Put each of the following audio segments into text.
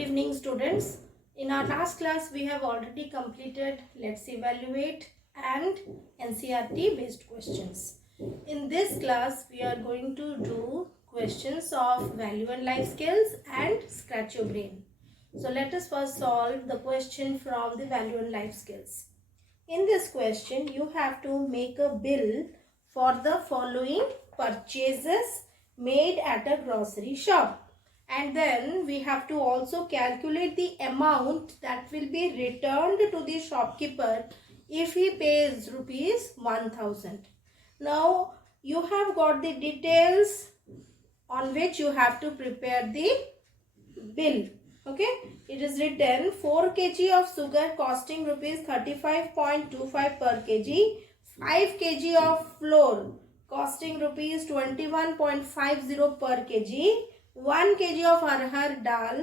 evening, students. In our last class we have already completed Let's Evaluate and NCERT based questions. In this class we are going to do questions of value and life skills and scratch your brain. So let us first solve the question from the value and life skills. In this question you have to make a bill for the following purchases made at a grocery shop. And then we have to also calculate the amount that will be returned to the shopkeeper if he pays rupees 1000. Now you have got the details on which you have to prepare the bill. Okay, it is written 4 kg of sugar costing rupees 35.25 per kg, 5 kg of flour costing rupees 21.50 per kg, 1 kg of arhar dal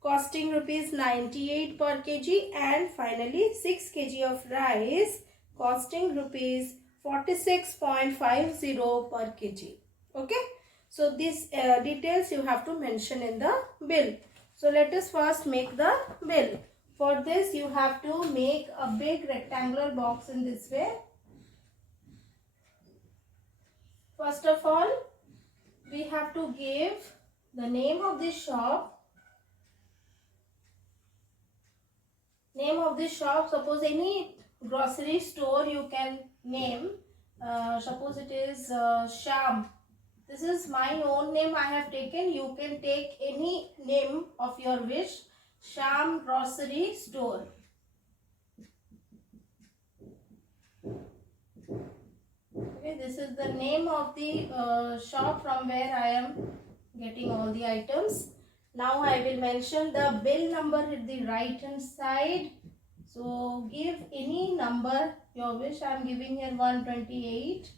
costing rupees 98 per kg, and finally 6 kg of rice costing rupees 46.50 per kg. Okay, so these details you have to mention in the bill. So let us first make the bill. For this you have to make a big rectangular box in this way. First of all, we have to give the name of the shop. Name of the shop, suppose any grocery store you can name. Suppose it is Sham. This is my own name I have taken. You can take any name of your wish. Sham Grocery Store. Okay, this is the name of the shop from where I am getting all the items. Now I will mention the bill number at the right hand side. So give any number your wish. I am giving here 128.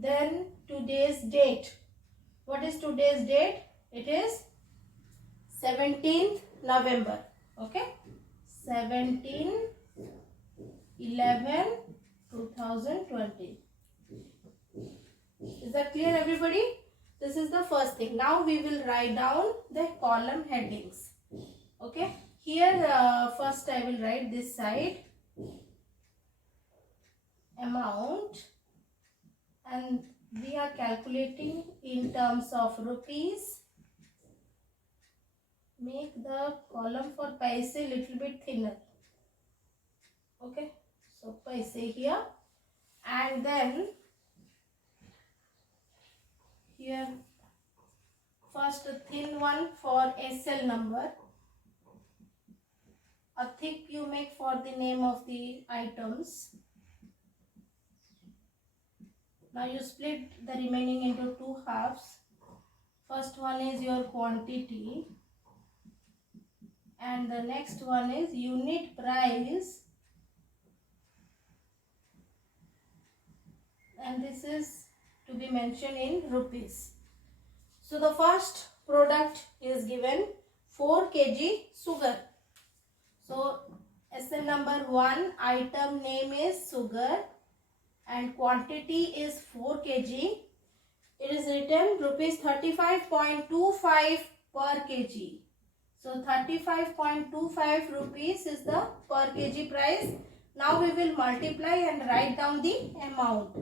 Then today's date. What is today's date? It is 17th November. Okay, 17/11/2020. Is that clear, everybody? This is the first thing. Now we will write down the column headings. Okay, here first I will write this side amount, and we are calculating in terms of rupees. Make the column for paise little bit thinner. Okay, so paise here, and then here first a thin one for SL number, a thick you make for the name of the items. Now you split the remaining into two halves. First one is your quantity and the next one is unit price, and this is to be mentioned in rupees. So the first product is given 4 kg sugar. So SL number 1, item name is sugar and quantity is 4 kg. It is written rupees 35.25 per kg. So 35.25 rupees is the per kg price. Now we will multiply and write down the amount.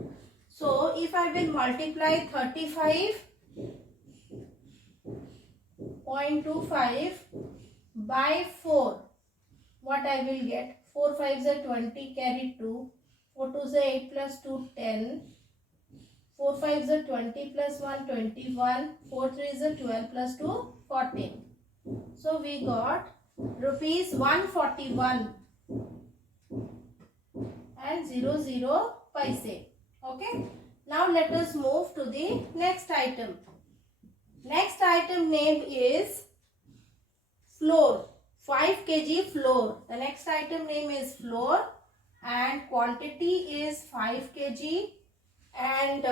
So if I will multiply 35.25 by 4, what I will get? 4 5s are 20, carry 2. 4 2s are 8 plus 2, 10. 4 5s are 20 plus 1, 21. 4 3s are 12 plus 2, 14. So we got rupees 141 and 00 paise. Okay. Now let us move to the next item. Next item name is flour. 5 kg flour. The next item name is flour and quantity is 5 kg and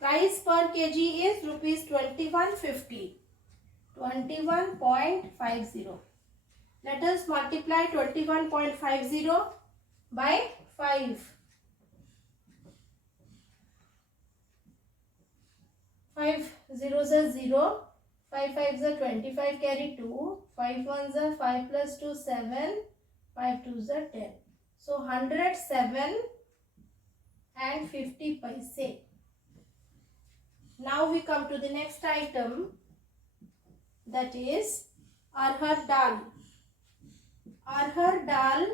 price per kg is rupees 21.50. 21.50. Let us multiply 21.50 by 5. 5 zeros are 0. 5 5s are 25, carry 2. 5 1s are 5 plus 2, 7. 5 2s are 10. So 107 and 50 paise. Now we come to the next item, that is arhar dal. Arhar dal,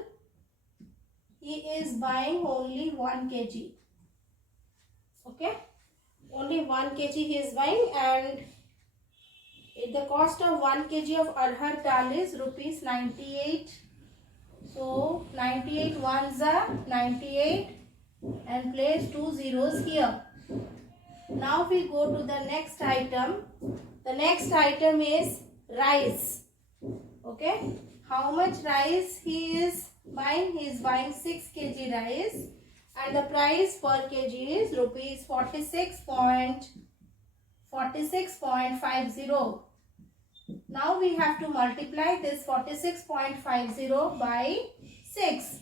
he is buying only 1 kg. Okay, only 1 kg he is buying, and the cost of 1 kg of arhar dal is rupees 98. So 98 ones are 98 and place 2 zeros here. Now we go to the next item. The next item is rice. Okay, how much rice he is buying? He is buying 6 kg rice, and the price per kg is rupees 46.50. Now we have to multiply this 46.50 by 6.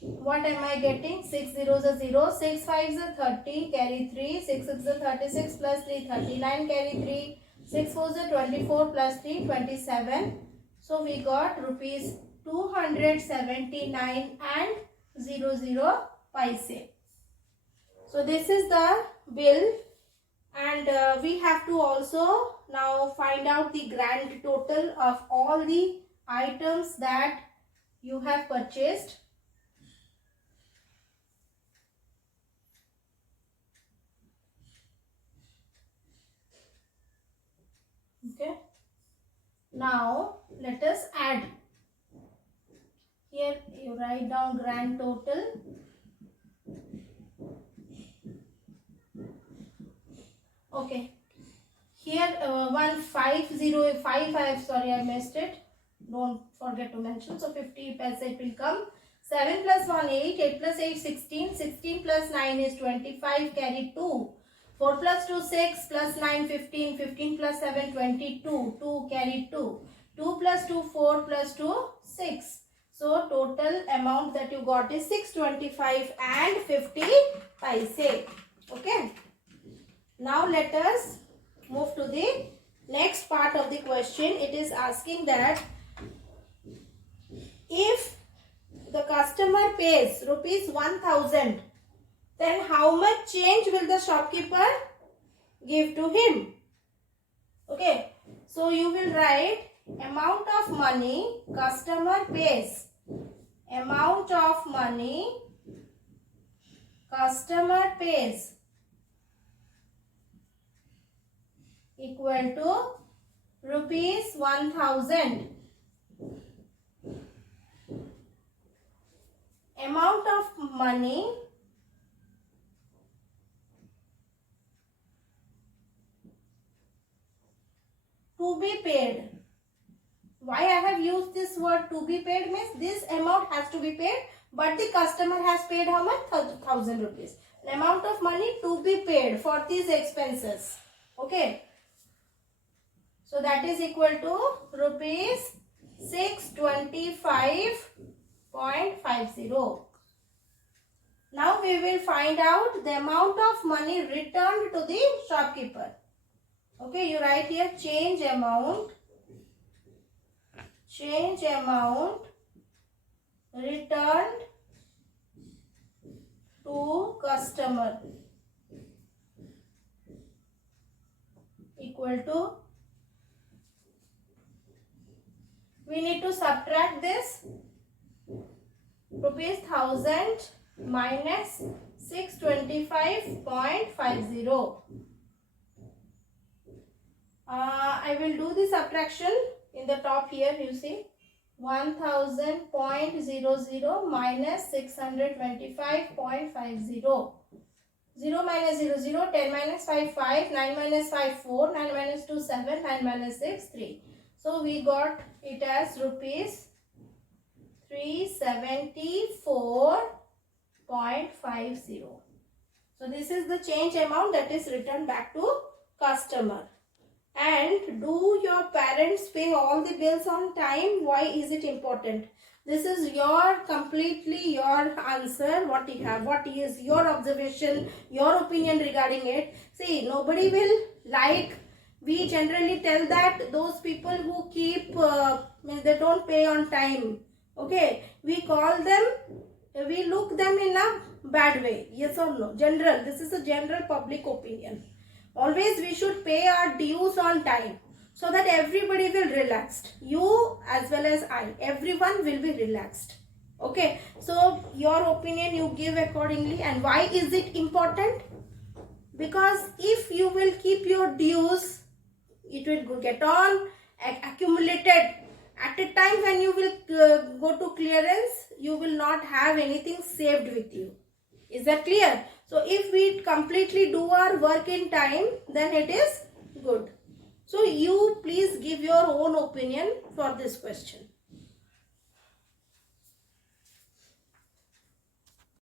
What am I getting? 6 zeros are 0, 6 5s are 30, carry 3, 6 6 are 36 plus 3, 39, carry 3, 6 4s are 24 plus 3, 27. So we got rupees 279 and 00 paise. So this is the bill, and we have to also now find out the grand total of all the items that you have purchased. Okay, now let us add. Here you write down grand total. Okay, here 1505, sorry I missed it, don't forget to mention. So 50 paise it will come. 7 plus 1 8, 8 plus 8 16, 16 plus 9 is 25, carry 2. 4 plus 2 6 plus 9 15, 15 plus 7 22, 2 carry 2. 2 plus 2 4 plus 2 6. So total amount that you got is 625 and 50 paise. Okay. Now let us move to the next part of the question. It is asking that if the customer pays rupees 1000, then how much change will the shopkeeper give to him? Okay, so you will write amount of money customer pays. Amount of money customer pays equal to rupees 1000. Amount of money to be paid. Why I have used this word to be paid means this amount has to be paid, but the customer has paid how much? 1000 rupees. The amount of money to be paid for these expenses. Okay. So that is equal to rupees 625.50. Now we will find out the amount of money returned to the shopkeeper. Okay, you write here change amount returned to customer equal to, we need to subtract this rupees 1000 minus 625.50. I will do the subtraction in the top here. You see 1000.00 minus 625.50. 0 minus 0 0, 10 minus 5 5, 9 minus 5 4, 9 minus 2 7, 9 minus 6 3. So we got it as rupees 374.50. So this is the change amount that is returned back to customer. And do your parents pay all the bills on time? Why is it important? This is completely your answer, what you have, what is your observation, your opinion regarding it. See, nobody will like, we generally tell that those people who keep, they don't pay on time. Okay, we call them, we look them in a bad way. Yes or no? General, this is a general public opinion. Always we should pay our dues on time, so that everybody will relaxed. You as well as I, everyone will be relaxed. Okay, so your opinion you give accordingly. And why is it important? Because if you will keep your dues, it will get on accumulated. At a time when you will go to clearance, you will not have anything saved with you. Is that clear? So if we completely do our work in time, then it is good. So you please give your own opinion for this question.